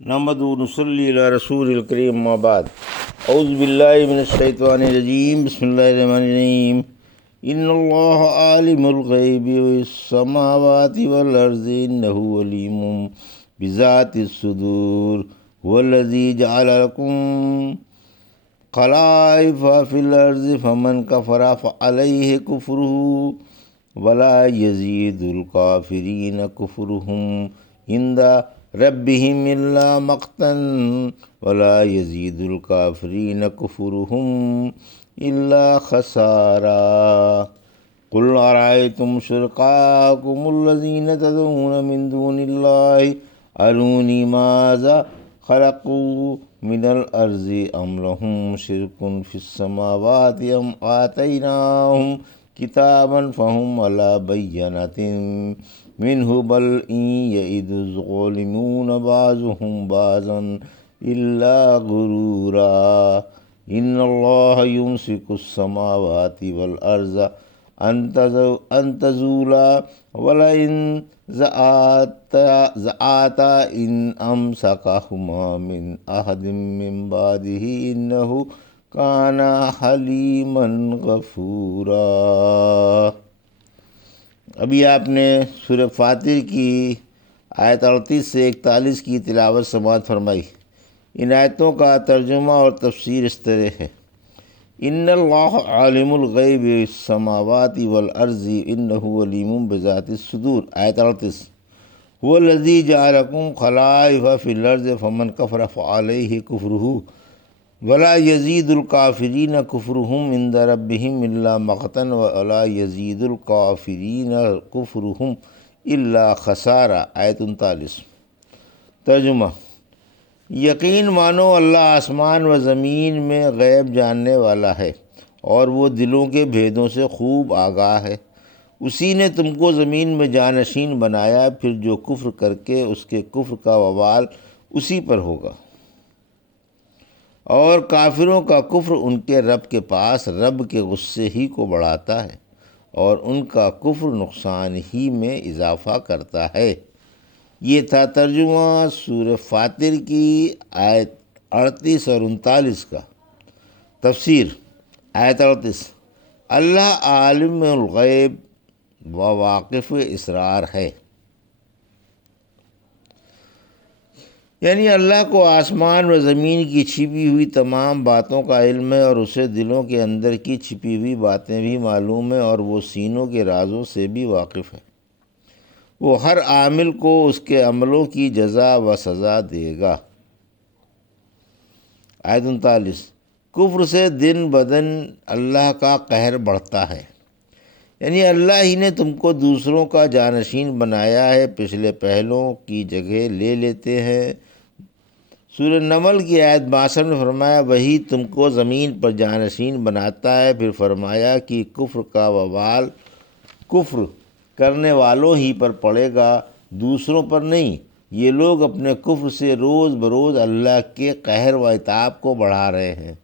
نحمد نصلی علی رسول الکریم اما بعد اعوذ باللہ من الشیطان الرجیم بسم اللہ الرحمن الرحیم ان اللہ عالم الغیب والسماوات والارض انہ علیم بذات الصدور هو الذی جعل لکم خلائف فی الارض فمن کفر فعلیہ کفرہ ولا یزید الکافرین کفرہم عند ربهم الا مقتا ولا یزید الکافرین کفرہم الا خسارا قل ارأیتم شرکاءکم الذین تدعون من دون اللہ ارونی ماذا خلقوا من الارض ام لهم شرک فی السماوات ام آتیناہم کتابا فهم علی بینۃ منہ بل ان یعد الظالمون بعضهم بعضا الا غرورا ان اللہ یمسک السماوات والارض ان تزولا ولئن زعاتا ان امسکہما من احد من بعدہ انہ کان حلیما غفورا۔ ابھی آپ نے سورہ فاطر کی آیت 38 سے 41 کی تلاوت سماعت فرمائی۔ ان آیتوں کا ترجمہ اور تفسیر اس طرح ہے: ان اللہ عالم الغیب السماوات والارض انہ علیم بذات الصدور۔ آیت 38: هو الذی جعلکم خلائف فی الارض فمن کفر فعلیہ کفرہ ولا یزید الکافرین کفرہم عند ربہم الا مقتا ولا یزید الکافرین کفرہم الا خسارا۔ آیت 39۔ ترجمہ: یقین مانو اللہ آسمان و زمین میں غیب جاننے والا ہے اور وہ دلوں کے بھیدوں سے خوب آگاہ ہے۔ اسی نے تم کو زمین میں جانشین بنایا، پھر جو کفر کر کے اس کے کفر کا وبال اسی پر ہوگا، اور کافروں کا کفر ان کے رب کے پاس رب کے غصے ہی کو بڑھاتا ہے اور ان کا کفر نقصان ہی میں اضافہ کرتا ہے۔ یہ تھا ترجمہ سورہ فاطر کی آیت 38 اور 39 کا۔ تفسیر: آیت 38: اللہ عالم الغیب و واقف اسرار ہے، یعنی اللہ کو آسمان و زمین کی چھپی ہوئی تمام باتوں کا علم ہے اور اسے دلوں کے اندر کی چھپی ہوئی باتیں بھی معلوم ہیں اور وہ سینوں کے رازوں سے بھی واقف ہے۔ وہ ہر عامل کو اس کے عملوں کی جزا و سزا دے گا۔ آیت 39: کفر سے دن بدن اللہ کا قہر بڑھتا ہے، یعنی اللہ ہی نے تم کو دوسروں کا جانشین بنایا ہے، پچھلے پہلوں کی جگہ لے لیتے ہیں۔ سورہ نمل کی آیت 62 میں فرمایا وہی تم کو زمین پر جانشین بناتا ہے، پھر فرمایا کہ کفر کا وبال کفر کرنے والوں ہی پر پڑے گا، دوسروں پر نہیں۔ یہ لوگ اپنے کفر سے روز بروز اللہ کے قہر و عتاب کو بڑھا رہے ہیں،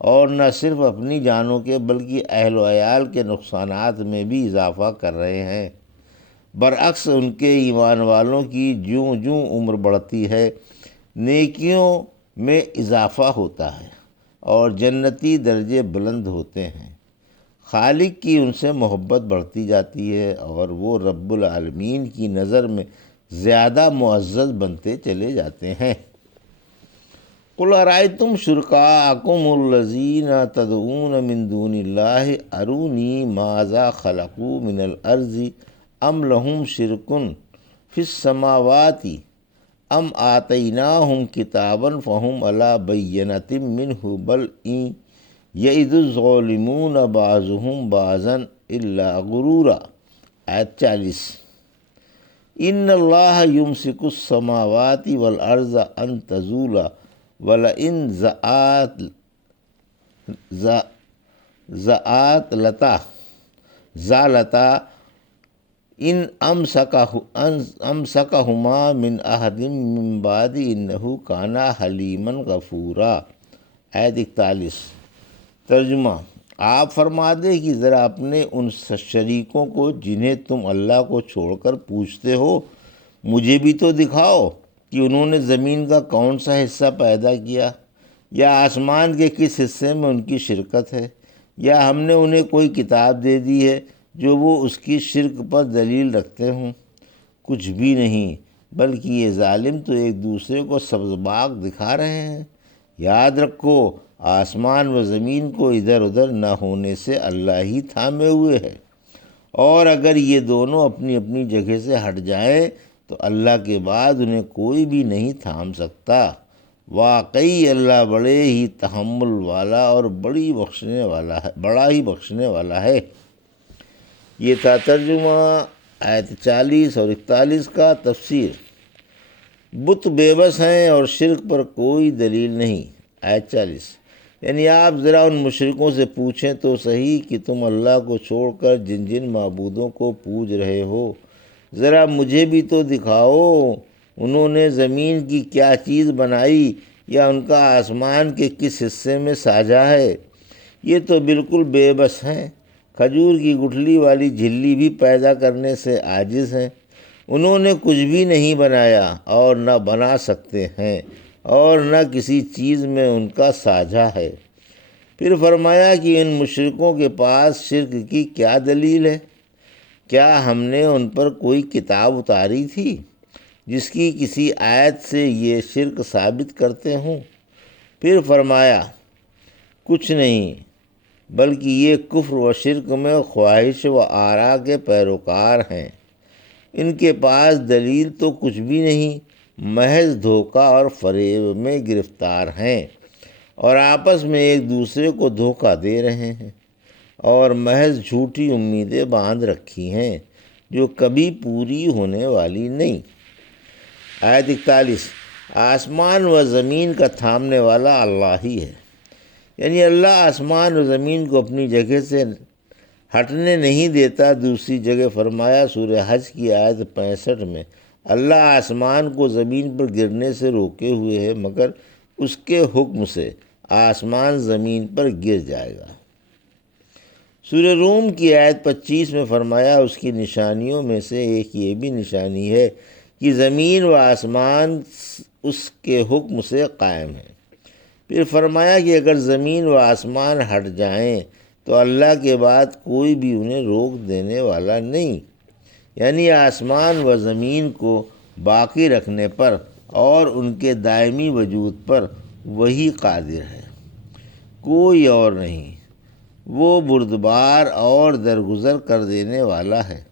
اور نہ صرف اپنی جانوں کے بلکہ اہل و عیال کے نقصانات میں بھی اضافہ کر رہے ہیں۔ برعکس ان کے ایمان والوں کی جوں جوں عمر بڑھتی ہے، نیکیوں میں اضافہ ہوتا ہے اور جنتی درجے بلند ہوتے ہیں، خالق کی ان سے محبت بڑھتی جاتی ہے اور وہ رب العالمین کی نظر میں زیادہ معزز بنتے چلے جاتے ہیں۔ قل ارأیتم شرکاءکم الذین تدعون من دون اللہ ارونی ماذا خلقوا من الارض ام لہم شرک فی السماوات ام آتیناہم کتابا فہم علی بینۃ منہ بل ان یعد الظالمون بعضهم بعضا الا غرورا۔ آیت 40: ان اللہ یمسک السماوات والارض ان تزولا ولئن زالتا ان امسکہما من احد من بعد انہ کان حلیما غفورا۔ آیت 41۔ ترجمہ: آپ فرما دیں کہ ذرا اپنے ان شریکوں کو جنہیں تم اللہ کو چھوڑ کر پوجتے ہو مجھے بھی تو دکھاؤ کہ انہوں نے زمین کا کون سا حصہ پیدا کیا، یا آسمان کے کس حصے میں ان کی شرکت ہے، یا ہم نے انہیں کوئی کتاب دے دی ہے جو وہ اس کی شرک پر دلیل رکھتے ہوں؟ کچھ بھی نہیں، بلکہ یہ ظالم تو ایک دوسرے کو سبز باغ دکھا رہے ہیں۔ یاد رکھو، آسمان و زمین کو ادھر ادھر نہ ہونے سے اللہ ہی تھامے ہوئے ہے، اور اگر یہ دونوں اپنی اپنی جگہ سے ہٹ جائیں تو اللہ کے بعد انہیں کوئی بھی نہیں تھام سکتا۔ واقعی اللہ بڑے ہی تحمل والا اور بڑا ہی بخشنے والا ہے۔ یہ تھا ترجمہ آیت 40 اور 41 کا۔ تفسیر: بت بے بس ہیں اور شرک پر کوئی دلیل نہیں۔ آیت 40، یعنی آپ ذرا ان مشرکوں سے پوچھیں تو صحیح کہ تم اللہ کو چھوڑ کر جن جن معبودوں کو پوج رہے ہو، ذرا مجھے بھی تو دکھاؤ انہوں نے زمین کی کیا چیز بنائی، یا ان کا آسمان کے کس حصے میں ساجھا ہے۔ یہ تو بالکل بے بس ہیں، کھجور کی گٹھلی والی جھلی بھی پیدا کرنے سے عاجز ہیں۔ انہوں نے کچھ بھی نہیں بنایا اور نہ بنا سکتے ہیں، اور نہ کسی چیز میں ان کا ساجھا ہے۔ پھر فرمایا کہ ان مشرکوں کے پاس شرک کی کیا دلیل ہے؟ کیا ہم نے ان پر کوئی کتاب اتاری تھی جس کی کسی آیت سے یہ شرک ثابت کرتے ہوں؟ پھر فرمایا کچھ نہیں، بلکہ یہ کفر و شرک میں خواہش و آراء کے پیروکار ہیں۔ ان کے پاس دلیل تو کچھ بھی نہیں، محض دھوکہ اور فریب میں گرفتار ہیں، اور آپس میں ایک دوسرے کو دھوکہ دے رہے ہیں، اور محض جھوٹی امیدیں باندھ رکھی ہیں جو کبھی پوری ہونے والی نہیں۔ آیت 41، آسمان و زمین کا تھامنے والا اللہ ہی ہے، یعنی اللہ آسمان و زمین کو اپنی جگہ سے ہٹنے نہیں دیتا۔ دوسری جگہ فرمایا سورہ حج کی آیت 65 میں، اللہ آسمان کو زمین پر گرنے سے روکے ہوئے ہے، مگر اس کے حکم سے آسمان زمین پر گر جائے گا۔ سورہ روم کی آیت 25 میں فرمایا اس کی نشانیوں میں سے ایک یہ بھی نشانی ہے کہ زمین و آسمان اس کے حکم سے قائم ہیں۔ پھر فرمایا کہ اگر زمین و آسمان ہٹ جائیں تو اللہ کے بعد کوئی بھی انہیں روک دینے والا نہیں، یعنی آسمان و زمین کو باقی رکھنے پر اور ان کے دائمی وجود پر وہی قادر ہے، کوئی اور نہیں۔ وہ بردبار اور درگزر کر دینے والا ہے،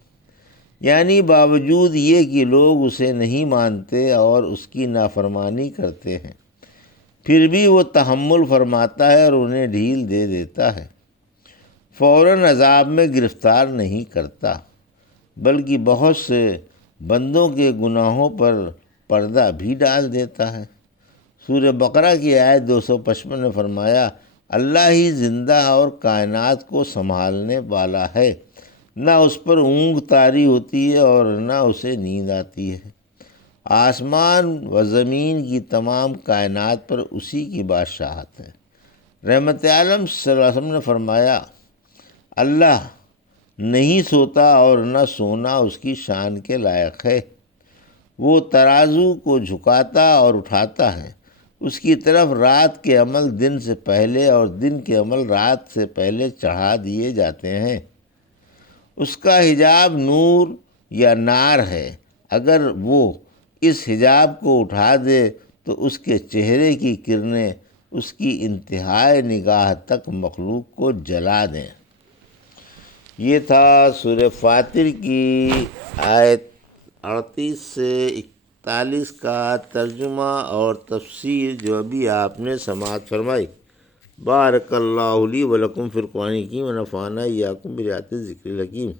یعنی باوجود یہ کہ لوگ اسے نہیں مانتے اور اس کی نافرمانی کرتے ہیں، پھر بھی وہ تحمل فرماتا ہے اور انہیں ڈھیل دے دیتا ہے۔ فوراً عذاب میں گرفتار نہیں کرتا، بلکہ بہت سے بندوں کے گناہوں پر پردہ بھی ڈال دیتا ہے۔ سورہ بقرہ کی آیت 255 میں فرمایا اللہ ہی زندہ اور کائنات کو سنبھالنے والا ہے، نہ اس پر اونگ طاری ہوتی ہے اور نہ اسے نیند آتی ہے۔ آسمان و زمین کی تمام کائنات پر اسی کی بادشاہت ہے۔ رحمت عالم صلی اللہ علیہ وسلم نے فرمایا اللہ نہیں سوتا اور نہ سونا اس کی شان کے لائق ہے۔ وہ ترازو کو جھکاتا اور اٹھاتا ہے، اس کی طرف رات کے عمل دن سے پہلے اور دن کے عمل رات سے پہلے چڑھا دیے جاتے ہیں۔ اس کا حجاب نور یا نار ہے، اگر وہ اس حجاب کو اٹھا دے تو اس کے چہرے کی کرنیں اس کی انتہائی نگاہ تک مخلوق کو جلا دیں۔ یہ تھا سورہ فاطر کی آیت 38 سے 41 کا ترجمہ اور تفسیر جو ابھی آپ نے سماعت فرمائی۔ بارک اللہ لی و لکم فی القرآن الحکیم و نفعنی وایاکم بآیات الذکر الحکیم۔